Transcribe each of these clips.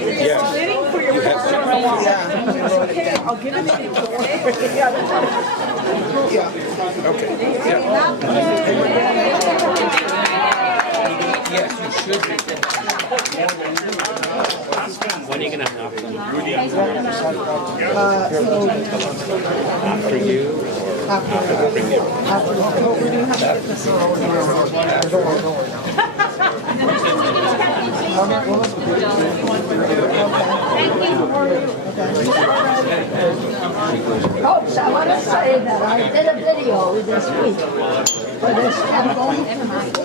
Waiting for your okay, I'll give it to you. Okay. Yes, you should be. When are you going to knock them? After you? After Folks, I want to say that I did a video this week for this temple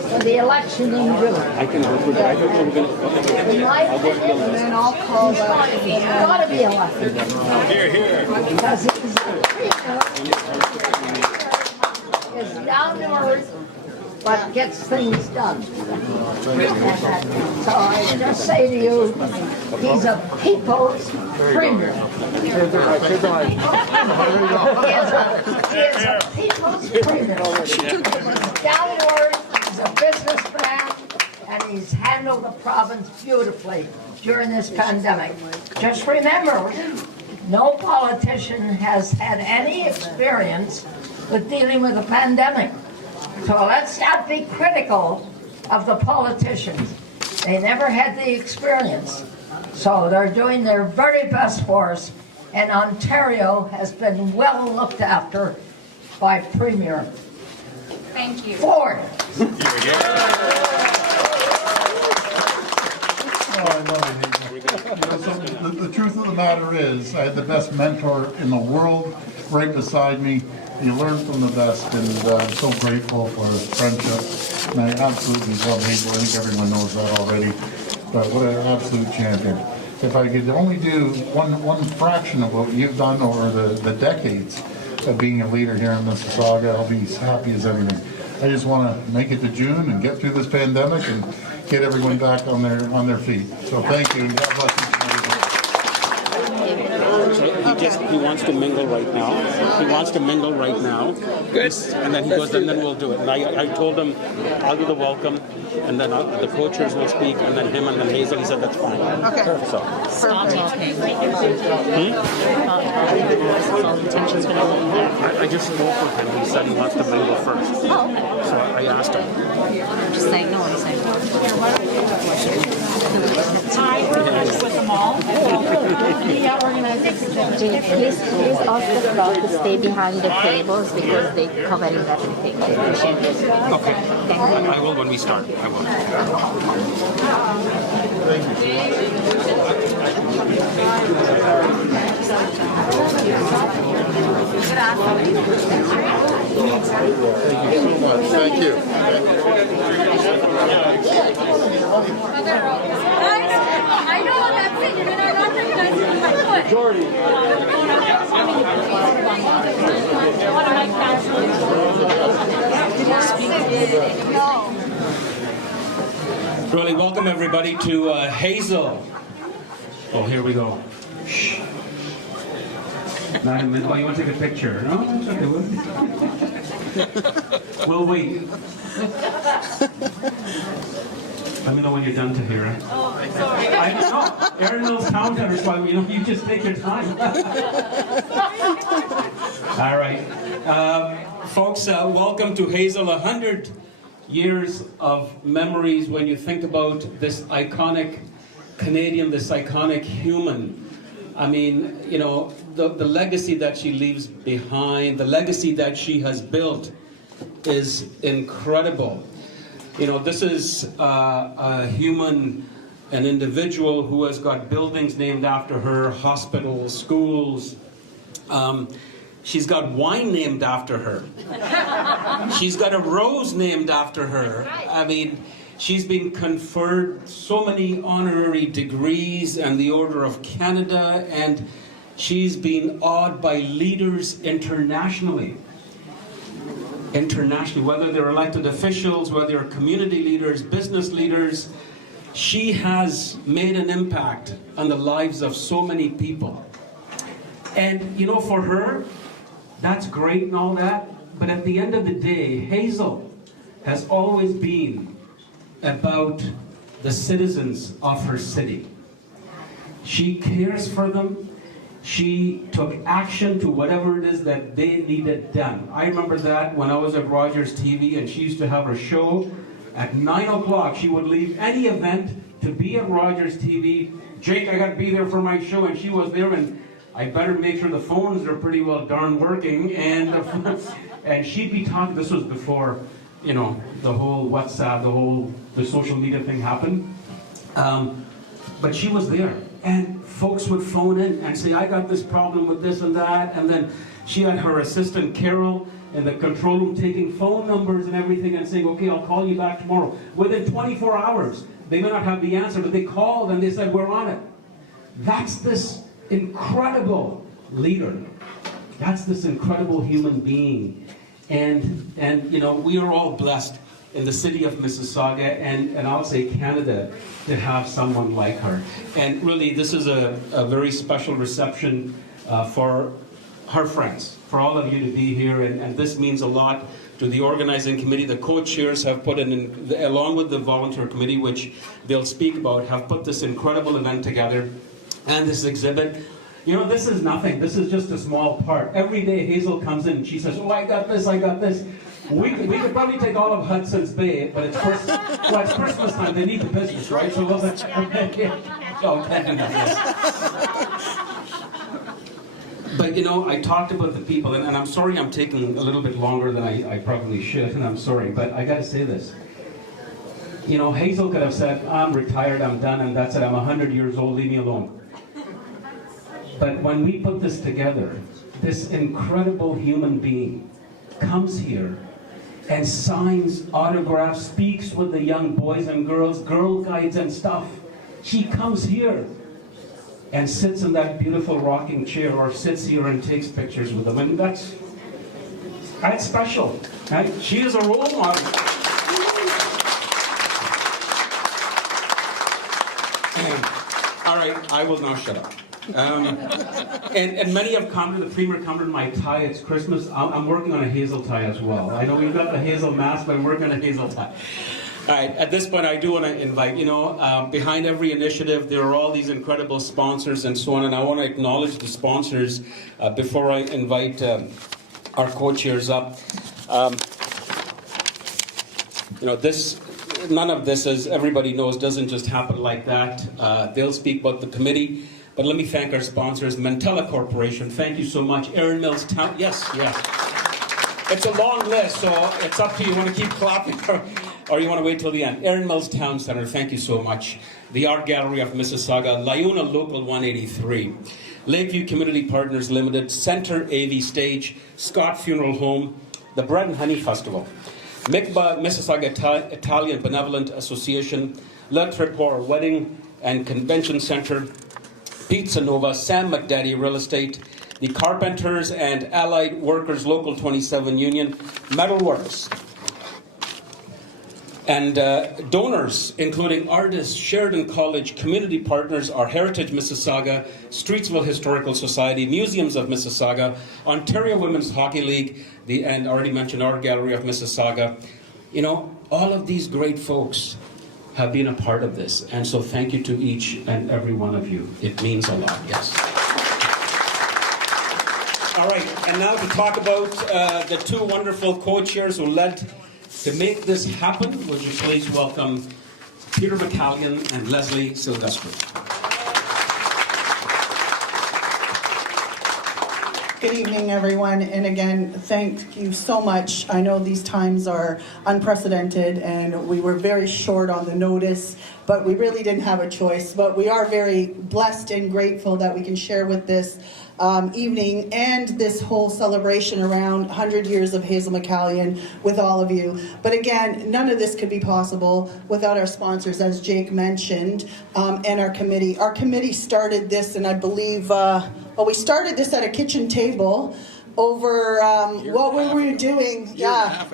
for the election in June. I can go through that. In my opinion, then I'll call that it ought to be elected. Because he's is down to earth, but gets things done. So I just say to you, he's a people's premier. He is a people's premier. Down to earth, he's a businessman, and he's handled the province beautifully during this pandemic. Just remember, no politician has had any experience with dealing with a pandemic. So let's not be critical of the politicians. They never had the experience. So they're doing their very best for us, and Ontario has been well looked after by Premier. Thank you. Ford. The truth of the matter is, I had the best mentor in the world right beside me. You learn from the best, and I'm so grateful for his friendship. And I absolutely love Hazel. I think everyone knows that already. But what an absolute champion. If I could only do one fraction of what you've done over the decades of being a leader here in Mississauga, I'll be as happy as anything. I just want to make it to June and get through this pandemic and get everyone back on their feet. So thank you, and God bless you. He wants to mingle right now. He wants to mingle right now. Good. And then he goes, and then we'll do it. And I told him, I'll do the welcome, and then the co-chairs will speak, and then him and then Hazel. He said, that's fine. Okay. So. Stop talking. I just spoke with him. He said he wants to mingle first. Oh, okay. So I asked him. I'm just saying no. I'm saying I organized with them all. Yeah, organized. Please ask the crowd to stay behind the tables because they're covering everything. I appreciate it. Okay. I will when we start. I will. Thank you so much. Thank you. I know that's it. And I'm not recognizing my foot. Jordy. Really welcome everybody to Hazel. Oh, here we go. Shh. Not a minute. Oh, you want to take a picture? No, it's okay. We'll wait. Let me know when you're done, Tahira. Oh, I'm sorry. I know. Erin knows counters, so you just take your time. All right. Folks, welcome to Hazel. 100 years of memories when you think about this iconic Canadian, this iconic human. I mean, you know, the legacy that she leaves behind, the legacy that she has built is incredible. You know, this is a human, an individual who has got buildings named after her, hospitals, schools. She's got wine named after her. She's got a rose named after her. I mean, she's been conferred so many honorary degrees and the Order of Canada, and she's been awed by leaders internationally. Internationally, whether they're elected officials, whether they're community leaders, business leaders, she has made an impact on the lives of so many people. And you know, for her, that's great and all that, but at the end of the day, Hazel has always been about the citizens of her city. She cares for them. She took action to whatever it is that they needed done. I remember that when I was at Rogers TV, and she used to have her show at 9 o'clock. She would leave any event to be at Rogers TV. Jake, I got to be there for my show, and she was there, and I better make sure the phones are pretty well darn working. And and she'd be talking. This was before, you know, the whole WhatsApp, the social media thing happened. But she was there, and folks would phone in and say, I got this problem with this and that, and then she had her assistant Carol in the control room taking phone numbers and everything and saying, okay, I'll call you back tomorrow. Within 24 hours, they may not have the answer, but they called and they said, we're on it. That's this incredible leader. That's this incredible human being. And you know, we are all blessed in the city of Mississauga and I'll say Canada to have someone like her. And really, this is a very special reception for her friends, for all of you to be here, and this means a lot to the organizing committee. The co-chairs have put in, along with the volunteer committee, which they'll speak about, have put this incredible event together and this exhibit. You know, this is nothing. This is just a small part. Every day Hazel comes in and she says, oh, I got this, I got this. We could probably take all of Hudson's Bay, but it's Christmas time. They need the business, right? So we'll say, But you know, I talked about the people, and I'm sorry I'm taking a little bit longer than I probably should, and I'm sorry, but I got to say this. You know, Hazel could have said, I'm retired, I'm done, and that's it. I'm 100 years old, leave me alone. But when we put this together, this incredible human being comes here and signs autographs, speaks with the young boys and girls, Girl Guides and stuff. She comes here and sits in that beautiful rocking chair, or sits here and takes pictures with them. And that's special. Right? She is a role model. All right, I will now shut up. And many have come to the Premier come to my tie. It's Christmas. I'm working on a Hazel tie as well. I know we've got the Hazel mask, but I'm working on a Hazel tie. All right, at this point, I do want to invite, you know, behind every initiative, there are all these incredible sponsors and so on, and I want to acknowledge the sponsors before I invite our co-chairs up. You know, none of this, as everybody knows, doesn't just happen like that. They'll speak about the committee, but let me thank our sponsors. Mentella Corporation, thank you so much. Erin Mills Town, yes. It's a long list, so it's up to you. You want to keep clapping, or you want to wait till the end. Erin Mills Town Center, thank you so much. The Art Gallery of Mississauga, Lyuna Local 183, Lakeview Community Partners Limited, Center AV Stage, Scott Funeral Home, the Bread and Honey Festival, MICBA Mississauga Italian Benevolent Association, Le Tréport Wedding and Convention Center, Pizza Nova, Sam McDaddy Real Estate, the Carpenters and Allied Workers Local 27 Union, Metalworks, and donors, including artists, Sheridan College, community partners, our Heritage Mississauga, Streetsville Historical Society, Museums of Mississauga, Ontario Women's Hockey League, and already mentioned Art Gallery of Mississauga. You know, all of these great folks have been a part of this, and so thank you to each and every one of you. It means a lot, yes. All right, and now to talk about the two wonderful co-chairs who led to make this happen, would you please welcome Peter McCallion and Leslie Silvestri. Good evening, everyone, and again, thank you so much. I know these times are unprecedented, and we were very short on the notice, but we really didn't have a choice. But we are very blessed and grateful that we can share with this evening and this whole celebration around 100 years of Hazel McCallion with all of you. But again, none of this could be possible without our sponsors, as Jake mentioned, and our committee. Our committee started this, and I believe, we started this at a kitchen table over what we were doing,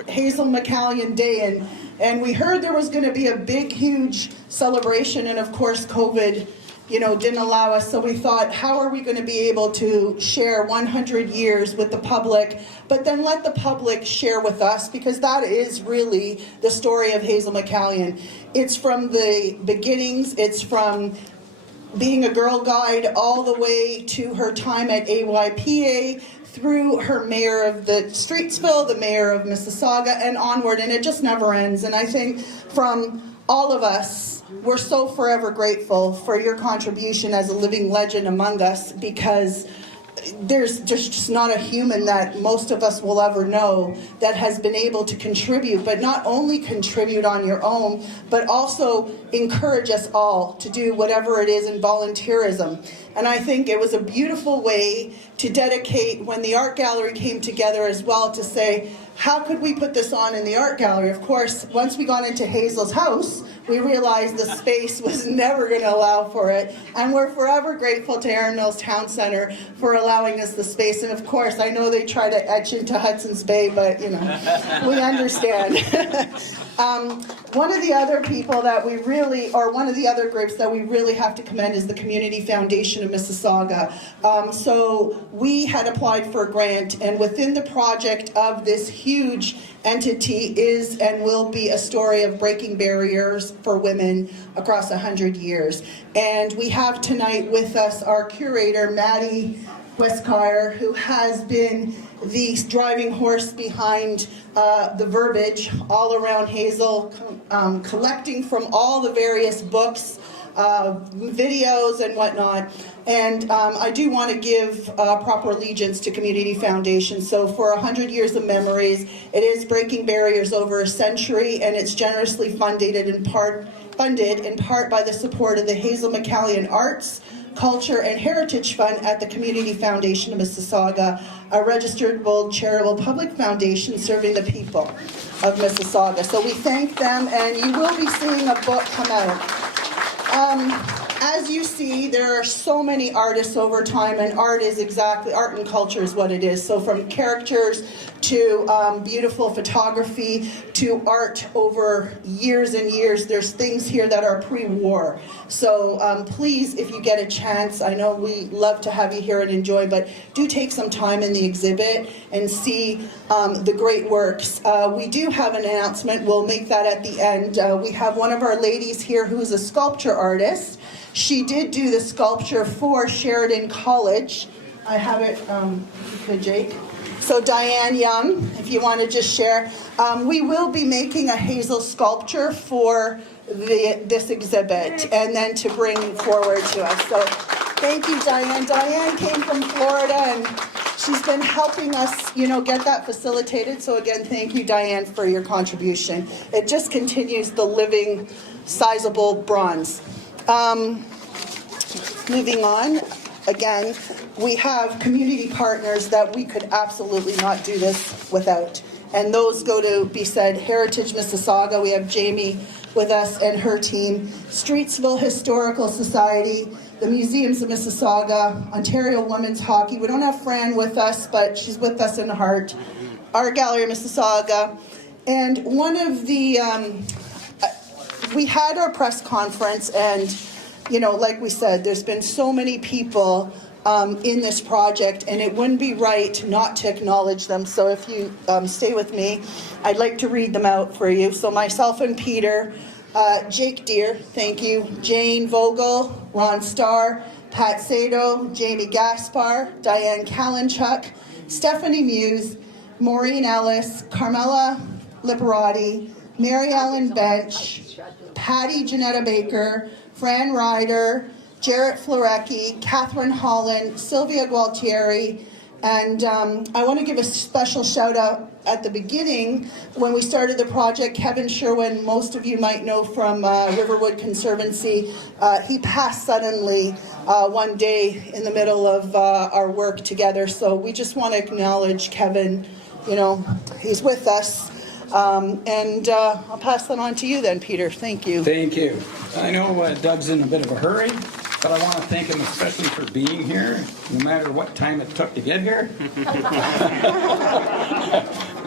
Hazel McCallion Day, and we heard there was going to be a big, huge celebration, and of course, COVID, didn't allow us. So we thought, how are we going to be able to share 100 years with the public, but then let the public share with us, because that is really the story of Hazel McCallion. It's from the beginnings. It's from being a Girl Guide all the way to her time at AYPA, through her mayor of the Streetsville, the mayor of Mississauga, and onward, and it just never ends. And I think from all of us, we're so forever grateful for your contribution as a living legend among us, because there's just not a human that most of us will ever know that has been able to contribute, but not only contribute on your own, but also encourage us all to do whatever it is in volunteerism. And I think it was a beautiful way to dedicate, when the art gallery came together as well, to say, how could we put this on in the art gallery? Of course, once we got into Hazel's house, we realized the space was never going to allow for it. And we're forever grateful to Erin Mills Town Center for allowing us the space. And of course, I know they try to etch into Hudson's Bay, but you know, we understand. One of the other people that we really, or one of the other groups that we really have to commend is the Community Foundation of Mississauga. So we had applied for a grant, and within the project of this huge entity is and will be a story of breaking barriers for women across 100 years. And we have tonight with us our curator, Maddie Westcar, who has been the driving horse behind the verbiage all around Hazel, collecting from all the various books, videos and whatnot. And I do want to give proper allegiance to Community Foundation. So for 100 years of memories, it is breaking barriers over a century, and it's generously funded in part by the support of the Hazel McCallion Arts, Culture and Heritage Fund at the Community Foundation of Mississauga, a registered bold charitable public foundation serving the people of Mississauga. So we thank them, and you will be seeing a book come out. As you see, there are so many artists over time, and art and culture is what it is. So from caricatures to beautiful photography to art over years and years, there's things here that are pre-war. So please, if you get a chance, I know we love to have you here and enjoy, but do take some time in the exhibit and see the great works. We do have an announcement. We'll make that at the end. We have one of our ladies here who's a sculpture artist. She did do the sculpture for Sheridan College. I have it, good, Jake. So Diane Young, if you want to just share. We will be making a Hazel sculpture for this exhibit and then to bring forward to us. So thank you, Diane. Diane came from Florida, and she's been helping us, get that facilitated. So again, thank you, Diane, for your contribution. It just continues the living, sizable bronze. Moving on, again, we have community partners that we could absolutely not do this without. And those go to be said, Heritage Mississauga, we have Jamie with us and her team, Streetsville Historical Society, the Museums of Mississauga, Ontario Women's Hockey. We don't have Fran with us, but she's with us in heart. Art Gallery of Mississauga. And one of the, we had our press conference, and like we said, there's been so many people in this project, and it wouldn't be right not to acknowledge them. So if you stay with me, I'd like to read them out for you. So myself and Peter, Jake Deere, thank you, Jane Vogel, Ron Starr, Pat Sado, Jamie Gaspar, Diane Kalinchuk, Stephanie Muse, Maureen Ellis, Carmela Liberati, Mary Ellen Bench, Patty Janetta Baker, Fran Ryder, Jarrett Florecki, Catherine Holland, Sylvia Gualtieri, and I want to give a special shout out at the beginning when we started the project. Kevin Sherwin, most of you might know from Riverwood Conservancy, he passed suddenly one day in the middle of our work together. So we just want to acknowledge Kevin, he's with us. And I'll pass that on to you then, Peter. Thank you. Thank you. I know Doug's in a bit of a hurry, but I want to thank him especially for being here, no matter what time it took to get here.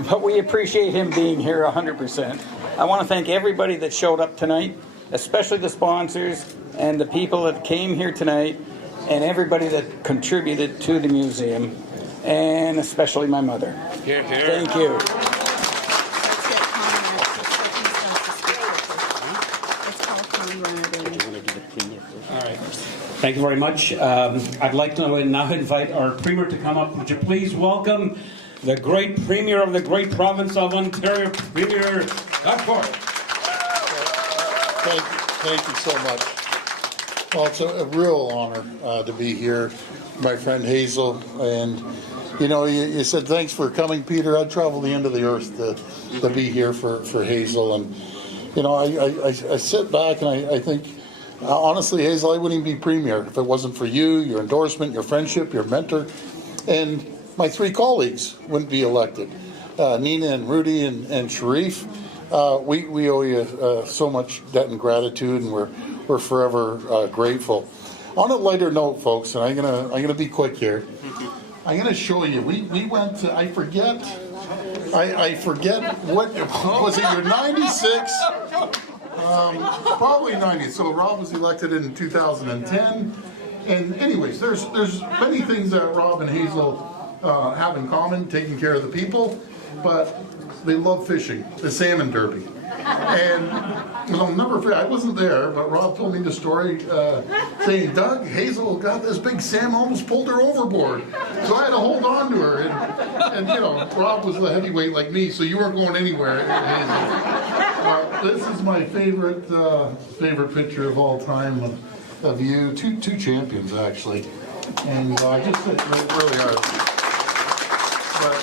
But we appreciate him being here 100%. I want to thank everybody that showed up tonight, especially the sponsors and the people that came here tonight, and everybody that contributed to the museum, and especially my mother. Here, here. Thank you. Thank you very much. I'd like to now invite our Premier to come up. Would you please welcome the great Premier of the great province of Ontario, Premier Godfrey. Thank you so much. Well, it's a real honor to be here, my friend Hazel. And, you know, you said thanks for coming, Peter. I'd travel the end of the earth to be here for Hazel. And, you know, I sit back and I think, honestly, Hazel, I wouldn't even be Premier if it wasn't for you, your endorsement, your friendship, your mentor. And my 3 colleagues wouldn't be elected. Nina and Rudy and Sharif. We owe you so much debt and gratitude, and we're forever grateful. On a lighter note, folks, and I'm gonna be quick here. I'm gonna show you. We went to, I forget what was it, your 96? Probably 90. So Rob was elected in 2010. And anyways, there's many things that Rob and Hazel have in common, taking care of the people, but they love fishing, the salmon derby. And I'll never forget, I wasn't there, but Rob told me the story saying, Doug, Hazel got this big salmon, almost pulled her overboard. So I had to hold on to her. And you know, Rob was a heavyweight like me, so you weren't going anywhere, Hazel. This is my favorite picture of all time of you. Two champions, actually. And just really are. But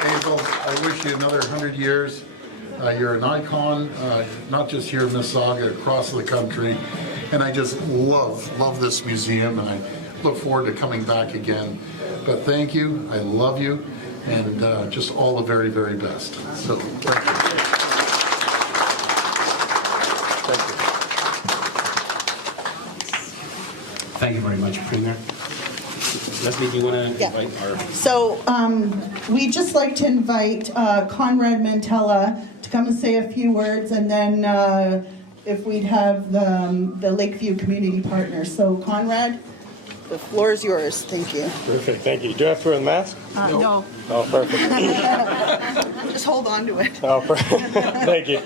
Hazel, I wish you another 100 years. You're an icon, not just here in Mississauga, across the country. And I just love this museum, and I look forward to coming back again. But thank you, I love you, and just all the very, very best. So, thank you. Thank you very much, Premier. Leslie, do you want to invite our... So we'd just like to invite Conrad Mantella to come and say a few words, and then if we'd have the Lakeview Community Partners. So Conrad, the floor is yours. Thank you. Terrific, thank you. Do I have to wear the mask? No. Oh, perfect. Just hold on to it. Oh, perfect. Thank you.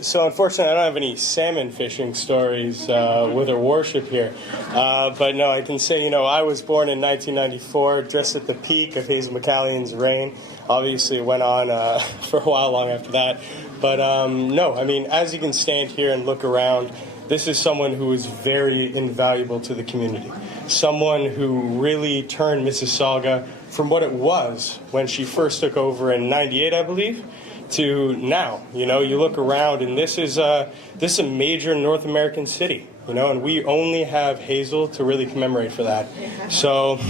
So unfortunately, I don't have any salmon fishing stories with our worship here. But no, I can say, you know, I was born in 1994, just at the peak of Hazel McCallion's reign. Obviously, it went on for a while long after that. But no, I mean, as you can stand here and look around, this is someone who is very invaluable to the community. Someone who really turned Mississauga from what it was when she first took over in '98, I believe, to now. You know, you look around, and this is a major North American city. You know, and we only have Hazel to really commemorate for that. So,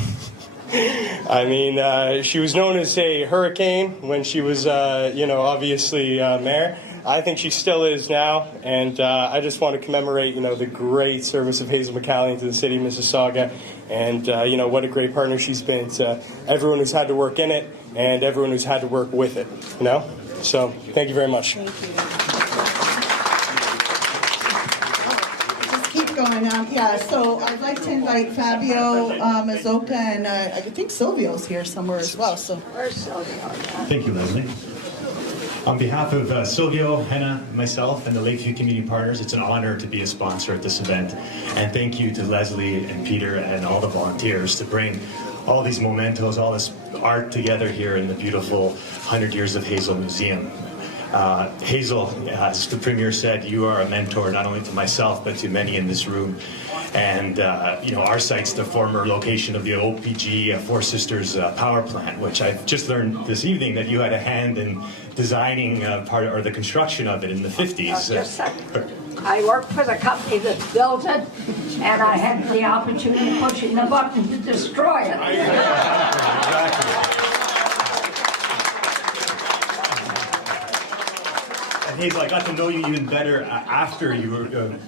I mean, she was known as a hurricane when she was, you know, obviously mayor. I think she still is now, and I just want to commemorate, you know, the great service of Hazel McCallion to the city of Mississauga, and you know, what a great partner she's been to everyone who's had to work in it and everyone who's had to work with it. You know, so thank you very much. Thank you. Just keep going on. Yeah. So I'd like to invite Fabio Mazzoca, and I think Silvio's here somewhere as well. So Where's Sylvia? Thank you, Leslie. On behalf of Silvio, Henna, myself, and the Lakeview Community Partners, it's an honor to be a sponsor at this event. And thank you to Leslie and Peter and all the volunteers to bring all these mementos, all this art together here in the beautiful 100 Years of Hazel Museum. Hazel, as the Premier said, you are a mentor not only to myself, but to many in this room. And, you know, our site's the former location of the OPG Four Sisters power plant, which I just learned this evening that you had a hand in designing part or the construction of it in the 50s. Just a second. I work for the company that built it, and I had the opportunity of pushing the button to destroy it. Exactly. And Hazel, I got to know you even better after you were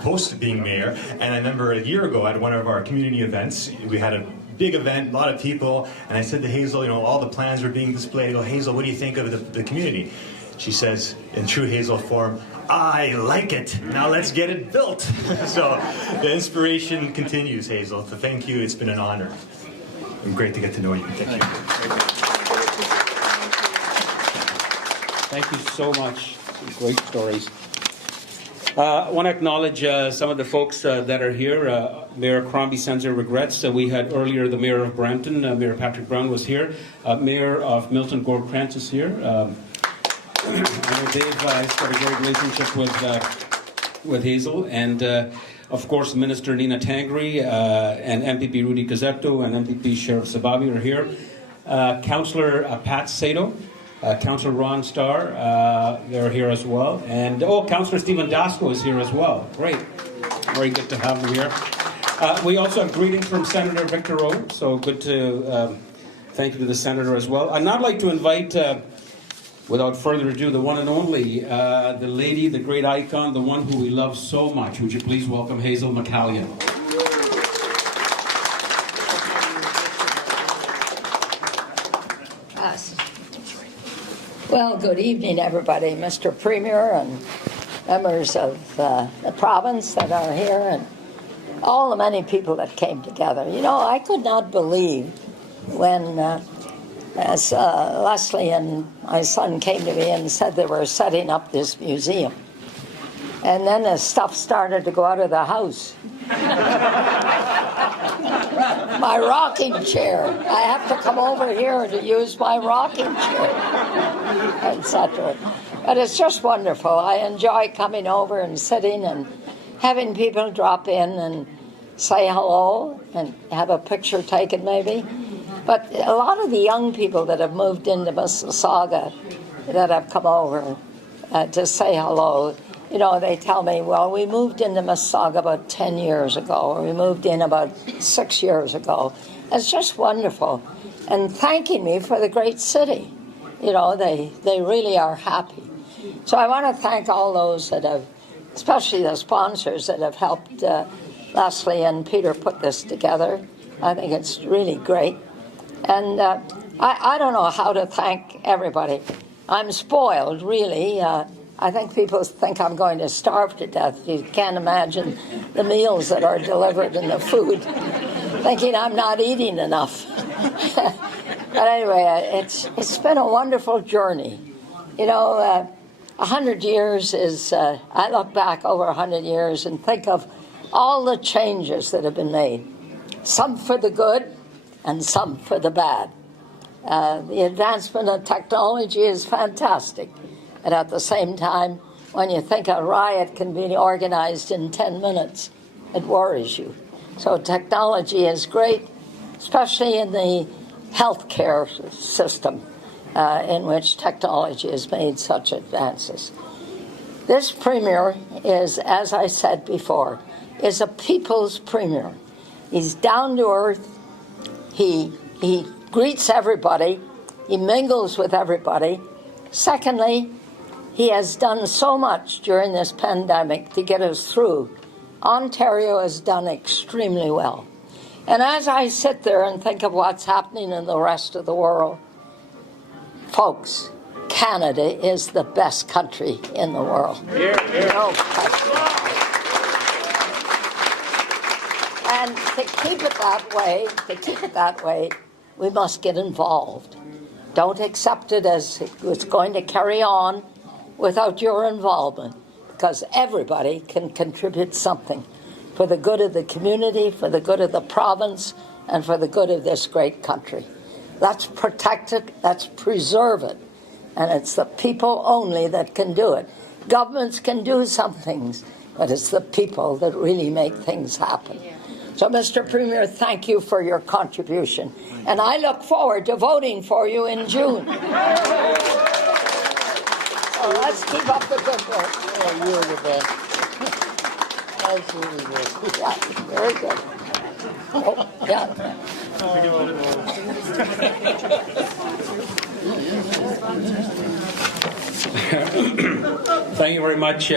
post to being mayor. And I remember a year ago at one of our community events, we had a big event, a lot of people, and I said to Hazel, you know, all the plans were being displayed. I go, Hazel, what do you think of the community? She says, in true Hazel form, I like it. Now let's get it built. So the inspiration continues, Hazel. So thank you. It's been an honor. And great to get to know you. Thank you. Thank you so much. Great stories. I want to acknowledge some of the folks that are here. Mayor Crombie sends her regrets. We had earlier the Mayor of Brampton, Mayor Patrick Brown was here. Mayor of Milton, Gord Krantz is here. I know Dave has got a great relationship with Hazel. And of course, Minister Nina Tangri and MPP Rudy Cazzetto and MPP Sheriff Sababi are here. Councillor Pat Sato. Councillor Ron Starr, they're here as well. And, Councillor Stephen Dasco is here as well. Great. Very good to have them here. We also have greetings from Senator Victor Rowe, so good to thank you to the Senator as well. I'd now like to invite, without further ado, the one and only, the lady, the great icon, the one who we love so much. Would you please welcome Hazel McCallion? Well, good evening, everybody, Mr. Premier and members of the province that are here and all the many people that came together. You know, I could not believe when as Leslie and my son came to me and said they were setting up this museum. And then the stuff started to go out of the house. My rocking chair. I have to come over here to use my rocking chair, etc. But it's just wonderful. I enjoy coming over and sitting and having people drop in and say hello and have a picture taken maybe. But a lot of the young people that have moved into Mississauga that have come over to say hello, you know, they tell me, well, we moved into Mississauga about 10 years ago, or we moved in about 6 years ago. It's just wonderful. And thanking me for the great city. You know, they really are happy. So I want to thank all those that have, especially the sponsors that have helped Leslie and Peter put this together. I think it's really great. And I don't know how to thank everybody. I'm spoiled, really. I think people think I'm going to starve to death. You can't imagine the meals that are delivered and the food, thinking I'm not eating enough. But anyway, it's been a wonderful journey. You know, 100 years is, I look back over 100 years and think of all the changes that have been made, some for the good and some for the bad. The advancement of technology is fantastic. And at the same time, when you think a riot can be organized in 10 minutes, it worries you. So technology is great, especially in the healthcare system in which technology has made such advances. This premier is, as I said before, is a people's premier. He's down to earth. He greets everybody. He mingles with everybody. Secondly, he has done so much during this pandemic to get us through. Ontario has done extremely well. And as I sit there and think of what's happening in the rest of the world, folks, Canada is the best country in the world. No question. And to keep it that way, we must get involved. Don't accept it as it's going to carry on without your involvement, because everybody can contribute something for the good of the community, for the good of the province, and for the good of this great country. Let's protect it, let's preserve it, and it's the people only that can do it. Governments can do some things, but it's the people that really make things happen. So, Mr. Premier, thank you for your contribution, and I look forward to voting for you in June. So let's keep up the good work. Yeah, you're the best. Absolutely good. Yeah, very good. Oh, yeah. Thank you very much,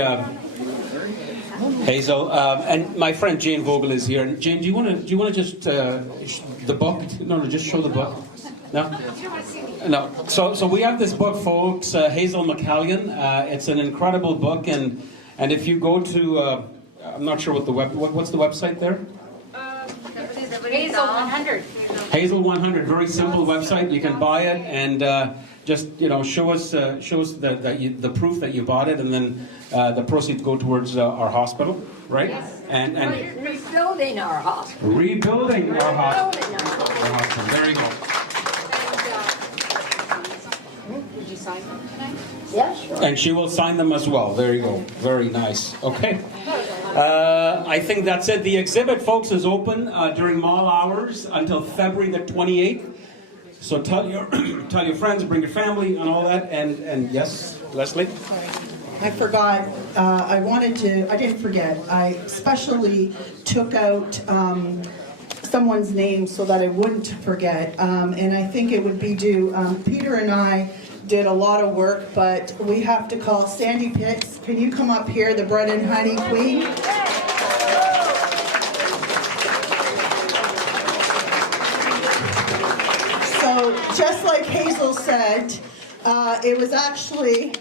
Hazel. And my friend Jane Vogel is here. And Jane, do you want to just the book? No, just show the book. No. No. So we have this book, folks. Hazel McCallion. It's an incredible book, and if you go to, I'm not sure what the what's the website there? Hazel 100. Hazel 100, very simple website. You can buy it and just show us the proof that you bought it, and then the proceeds go towards our hospital, right? Yes. And Rebuilding our hospital. rebuilding our hospital. Rebuilding our hospital. Our hospital. There you go. Did you sign them tonight? Yeah, sure. And she will sign them as well. There you go. Very nice. Okay. I think that's it. The exhibit, folks, is open during mall hours until February the 28th. So tell your tell your friends, bring your family, and all that. And yes, Leslie. I forgot, I didn't forget, I specially took out someone's name so that I wouldn't forget, and I think it would be due, Peter and I did a lot of work, but we have to call Sandy Pitts. Can you come up here, the bread and honey queen? So, just like Hazel said, it was actually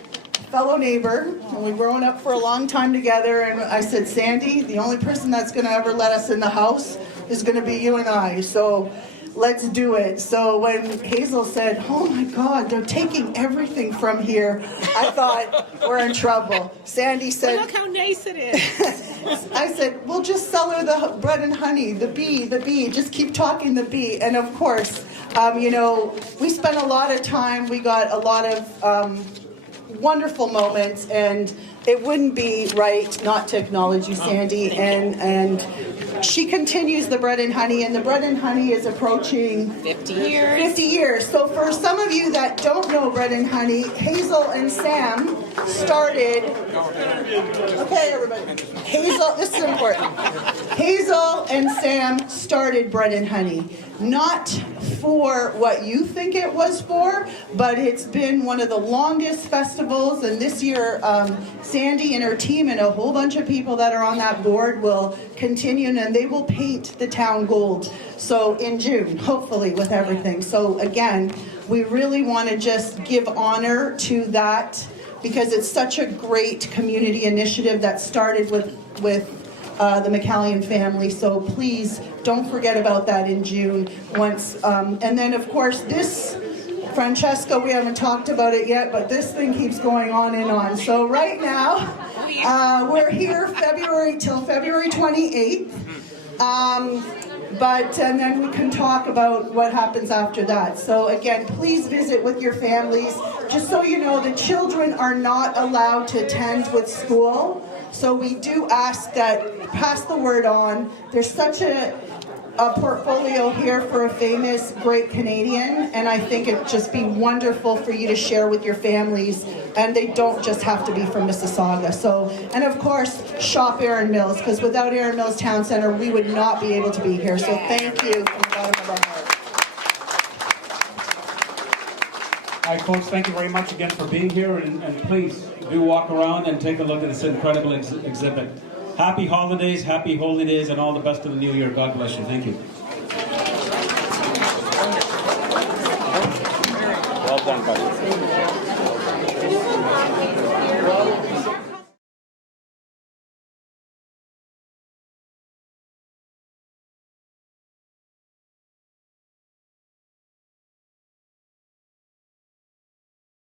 fellow neighbor, and we've grown up for a long time together, and I said, Sandy, the only person that's going to ever let us in the house is going to be you and I, so let's do it. So when Hazel said, oh my God, they're taking everything from here, I thought, we're in trouble. Sandy said, Look how nice it is. I said, we'll just sell her the bread and honey, the bee, just keep talking the bee. And of course, we spent a lot of time, we got a lot of wonderful moments, and it wouldn't be right not to acknowledge you, Sandy, and she continues the bread and honey, and the bread and honey is approaching 50 years. 50 years. So for some of you that don't know bread and honey, Hazel and Sam started, okay everybody, Hazel, this is important, Hazel and Sam started bread and honey, not for what you think it was for, but it's been one of the longest festivals, and this year Sandy and her team and a whole bunch of people that are on that board will continue, and they will paint the town gold. So in June, hopefully, with everything. So again, we really want to just give honor to that, because it's such a great community initiative that started with the McCallion family. So please don't forget about that in June. And then of course this, Francesca, we haven't talked about it yet, but this thing keeps going on and on. So right now, we're here till February 28th. And then we can talk about what happens after that. So again, please visit with your families. Just so you know, the children are not allowed to attend with school. So we do ask that, pass the word on. There's such a portfolio here for a famous great Canadian, and I think it'd just be wonderful for you to share with your families, and they don't just have to be from Mississauga. So, and of course, shop Erin Mills, because without Erin Mills Town Centre, we would not be able to be here. So thank you from the bottom of our heart. All right, folks, thank you very much again for being here, and please do walk around and take a look at this incredible exhibit. Happy holidays, happy holy days, and all the best of the new year. God bless you. Thank you.